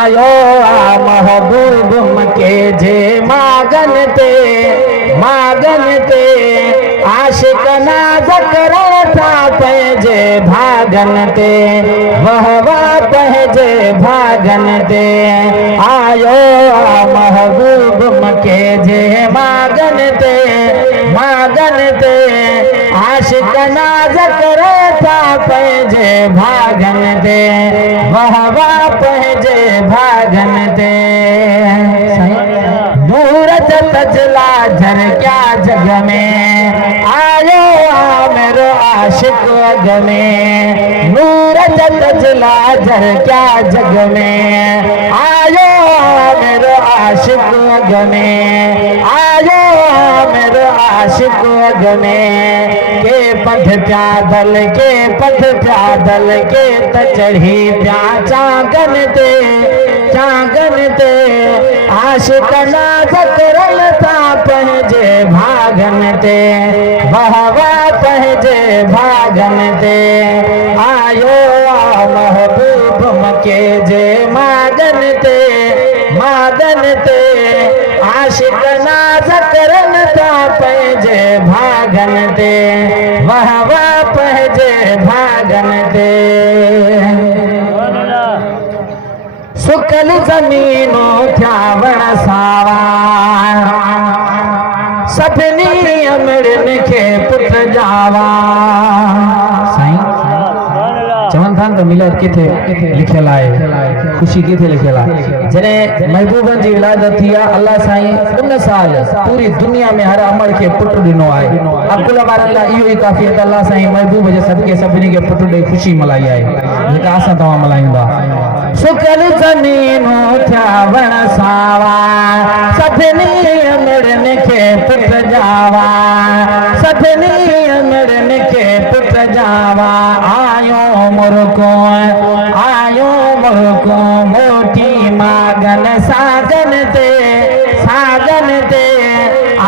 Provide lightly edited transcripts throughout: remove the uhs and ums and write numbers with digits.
आयो महबूब मके जे मागन ते आशिक नाज़ करे था पंहिंजे भागन ते वहवा पंहिंजे भागन ते आयो महबूब मके जे मागन ते आशिक नाज़ करे था पंहिंजे भागन ते वहवा पंहिंजे भागन ते नूर तजला झर क्या जग में आयो मेरो आशिक अग में नूर तजला झर क्या जग में आयो मेरो आशिक अग में आयो मेरो आशिक अग में के पथ प्यादल के त चढ़ी प्या चांगन ते आशिक नाज़ करल था पंहिंजे भागन ते वहवा पंहिंजे भागन ते आयो महबूब मके जे मागन ते आशिक नाज़ करल था पंहिंजे भागन ते वहवा पंहिंजे भागन ते सुकल ज़मीनों थया वण सावा सभिनी अमड़नि खे पुट जावा साईं चवन था तो मिलत किथे लिखियल आहे खुशी किथे लिखियल आहे जॾहिं महबूबन जी विलादत थी आहे अल्लाह साईं उन साल पूरी दुनिया में हर अमड़ खे पुट ॾिनो आहे अकुल वारनि लाइ इहो ई काफ़ी आहे त अल्लाह साईं महबूब जे सदके सभिनी खे पुट ॾेई खुशी मल्हाई आहे जेका असां तव्हां मल्हायूं था सुकल ज़मीनों थया वण सावा सभिनी अमड़नि खे पुट जावा सभिनी अमड़नि खे पुट जावा आयो मुर्को मोटी मागन सागन ते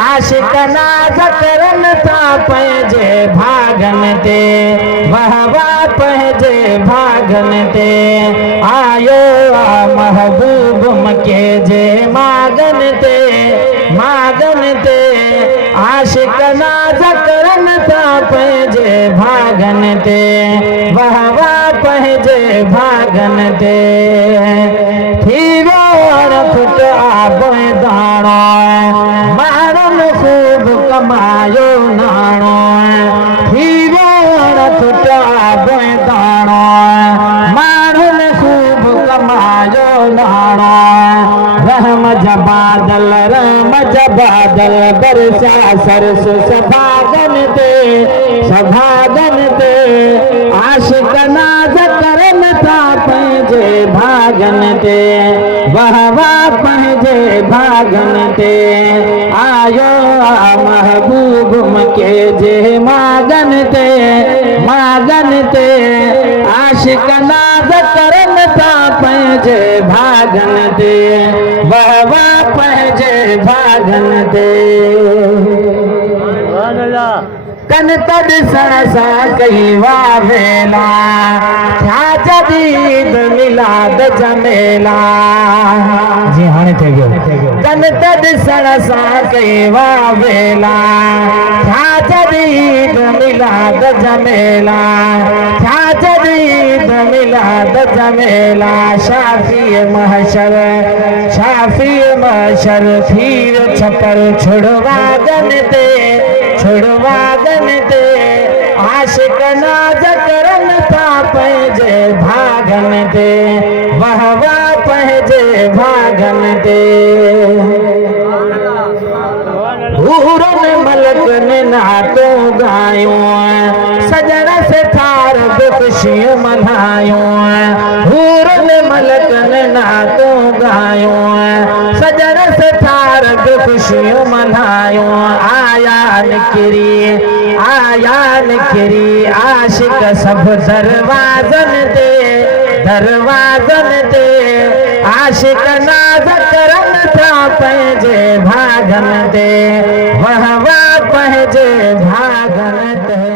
आशिक नाज़ करन था पंहिंजे भागन ते वहवा पंहिंजे भागन ते आयो महबूब मके जे मागन ते आशिक नाज़ करन था पंहिंजे भागन ते वहवा पंहिंजे भागन ते थी वियो फुट आबो दाणो माण्हुनि खूब कमायो नाणो थी वियो फुट आबो दाणो माण्हुनि खूब कमायो नाणो रहम जबादल बरसा सरस सभागन ते आशिक नाज़ करन था पंहिंजे भागन ते वहवा पंहिंजे भागन ते आयो महबूब मके जे मागन ते आशिक नाज़ करन था पंहिंजे भागन ते वहवा पंहिंजे भागन ते कन तड सणसा कई वावेला क्या जदीद मिलाद जमेला जी हाणे थे गयो कन तड सणसा कई वावेला क्या जदीद मिलाद जमेला क्या जदीद मिलाद जमेला शाफी महशर फिर छपर छुड़वागन ते आशिक नाज़ करन था पंहिंजे भागन ते वहवा पंहिंजे भागन ते हूरन मलकन नातो गायो सजन से थार खुशी मनायो हूरन मलकन नातो गायो सजन से थार खुशी मनायो आया निकरी आशिक सब दरवाजन ते आशिक नाज़ करन था पंहिंजे भागन ते वहवा पंहिंजे भागन ते।